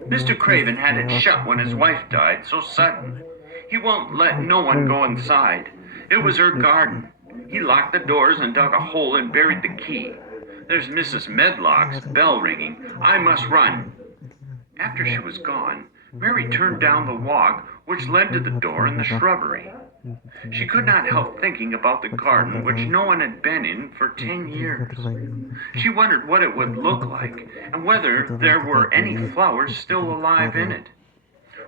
Mr. Craven had it shut when his wife died so sudden. He won't let no one go inside. It was her garden. He locked the doors and dug a hole and buried the key. There's Mrs. Medlock's bell ringing. I must run. After she was gone, Mary turned down the walk which led to the door in the shrubbery. She could not help thinking about the garden which no one had been in for 10 years. She wondered what it would look like and whether there were any flowers still alive in it.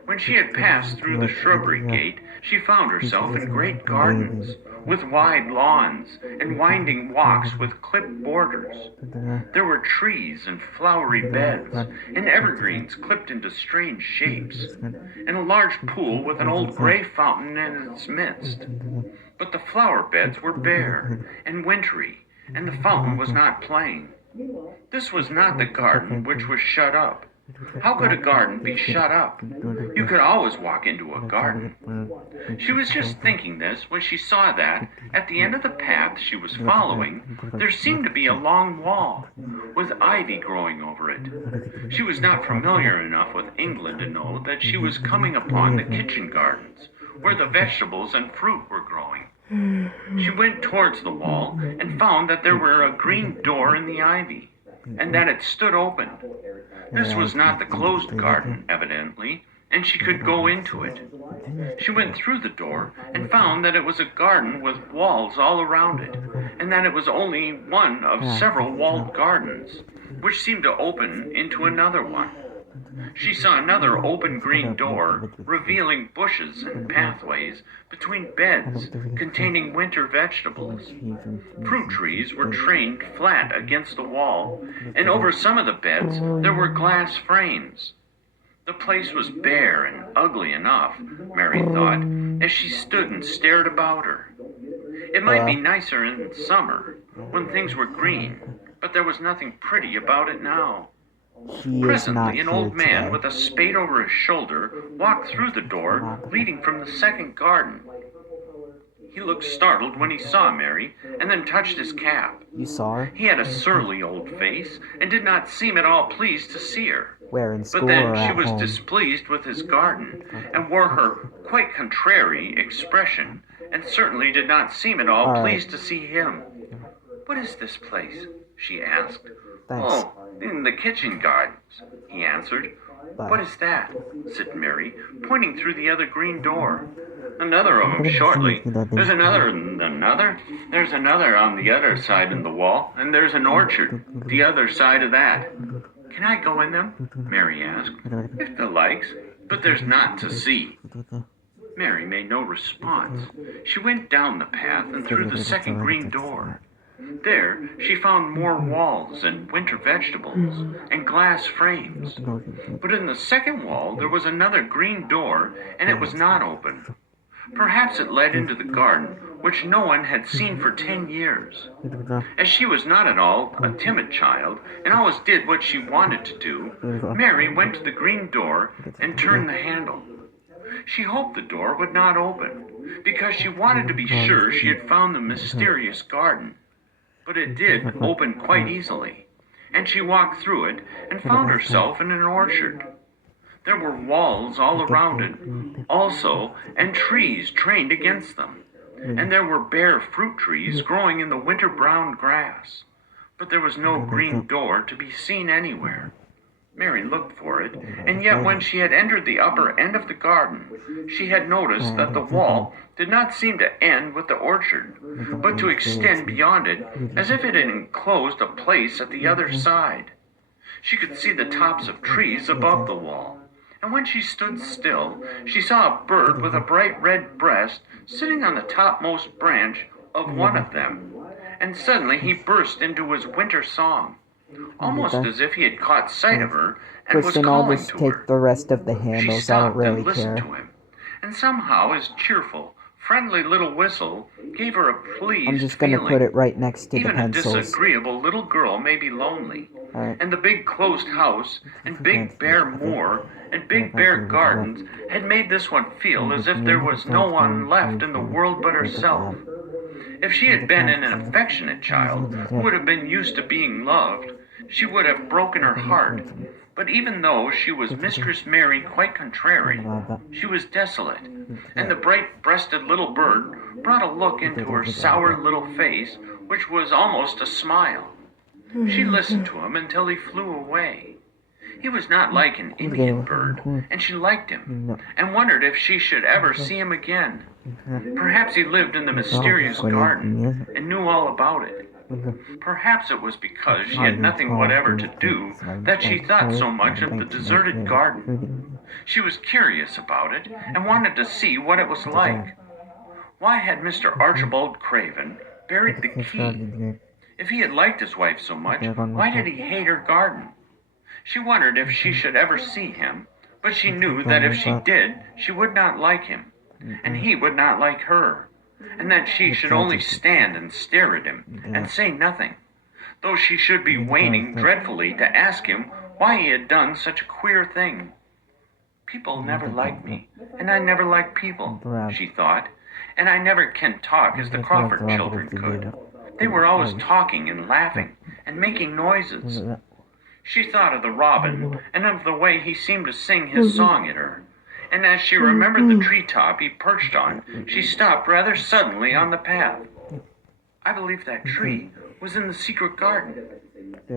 When she had passed through the shrubbery gate, she found herself in great gardens, with wide lawns and winding walks with clipped borders. There were trees and flowery beds, and evergreens clipped into strange shapes, and a large pool with an old gray fountain in its midst. But the flower beds were bare and wintry, and the fountain was not playing. This was not the garden which was shut up. How could a garden be shut up? You could always walk into a garden. She was just thinking this when she saw that, at the end of the path she was following, there seemed to be a long wall, with ivy growing over it. She was not familiar enough with England to know that she was coming upon the kitchen gardens, where the vegetables and fruit were growing. She went towards the wall and found that there were a green door in the ivy, and that it stood open. This was not the closed garden, evidently, and she could go into it. She went through the door and found that it was a garden with walls all around it, and that it was only one of several walled gardens, which seemed to open into another one. She saw another open green door, revealing bushes and pathways between beds containing winter vegetables. Fruit trees were trained flat against the wall, and over some of the beds there were glass frames. The place was bare and ugly enough, Mary thought, as she stood and stared about her. It might be nicer in summer, when things were green, but there was nothing pretty about it now. Presently, an old man with a spade over his shoulder walked through the door leading from the second garden. He looked startled when he saw Mary, and then touched his cap. You saw her? He had a surly old face, and did not seem at all pleased to see her. Where, in school But then or she at was home? displeased with his garden, and wore her quite contrary expression, and certainly did not seem at all pleased to see him. "What is this place?" she asked. Thanks. "Oh, in the kitchen gardens," he answered. Bye. "What is that?" said Mary, pointing through the other green door. "Another of them shortly. There's another and another. There's another on the other side of the wall, and there's an orchard the other side of that." "Can I go in them?" Mary asked. "If the likes, but there's naught to see." Mary made no response. She went down the path and through the second green door. There she found more walls and winter vegetables and glass frames. But in the second wall there was another green door, and it was not open. Perhaps it led into the garden, which no one had seen for 10 years. As she was not at all a timid child, and always did what she wanted to do, Mary went to the green door and turned the handle. She hoped the door would not open, because she wanted to be sure she had found the mysterious garden. But it did open quite easily, and she walked through it and found herself in an orchard. There were walls all around it, also, and trees trained against them. And there were bare fruit trees growing in the winter-brown grass. But there was no green door to be seen anywhere. Mary looked for it, and yet when she had entered the upper end of the garden, she had noticed that the wall did not seem to end with the orchard, but to extend beyond it, as if it had enclosed a place at the other side. She could see the tops of trees above the wall, and when she stood still, she saw a bird with a bright red breast sitting on the topmost branch of one of them, and suddenly he burst into his winter song, almost as if he had caught sight of her and was Kristen, I'll calling just to take her. the rest of the She handles. I don't stopped really and listened care. to him, and somehow his cheerful, friendly little whistle gave her a pleased I'm just gonna feeling. put it right next to the Even a pencils. disagreeable little girl may be lonely. Alright. And the big closed house, and big bare moor, and big bare gardens had made this one feel as if there was no one left in the world but herself. If she had been an affectionate child who would have been used to being loved, she would have broken her heart. But even though she was Mistress Mary quite contrary, she was desolate, and the bright-breasted little bird brought a look into her sour little face which was almost a smile. She listened to him until he flew away. He was not like an Indian bird, and she liked him, and wondered if she should ever see him again. Perhaps he lived in the mysterious garden, and knew all about it. Perhaps it was because she had nothing whatever to do that she thought so much of the deserted garden. She was curious about it, and wanted to see what it was like. Why had Mr. Archibald Craven buried the key? If he had liked his wife so much, why did he hate her garden? She wondered if she should ever see him, but she knew that if she did, she would not like him, and he would not like her, and that she should only stand and stare at him, and say nothing, though she should be waiting dreadfully to ask him why he had done such a queer thing. People never like me, and I never like people, she thought, and I never can talk as the Crawford children could. They were always talking and laughing, and making noises. She thought of the robin, and of the way he seemed to sing his song at her, and as she remembered the treetop he perched on, she stopped rather suddenly on the path. I believe that tree was in the secret garden.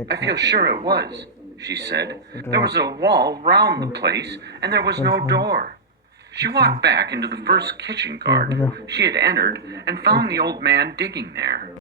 I feel sure it was, she said. There was a wall round the place, and there was no door. She walked back into the first kitchen garden she had entered, and found the old man digging there.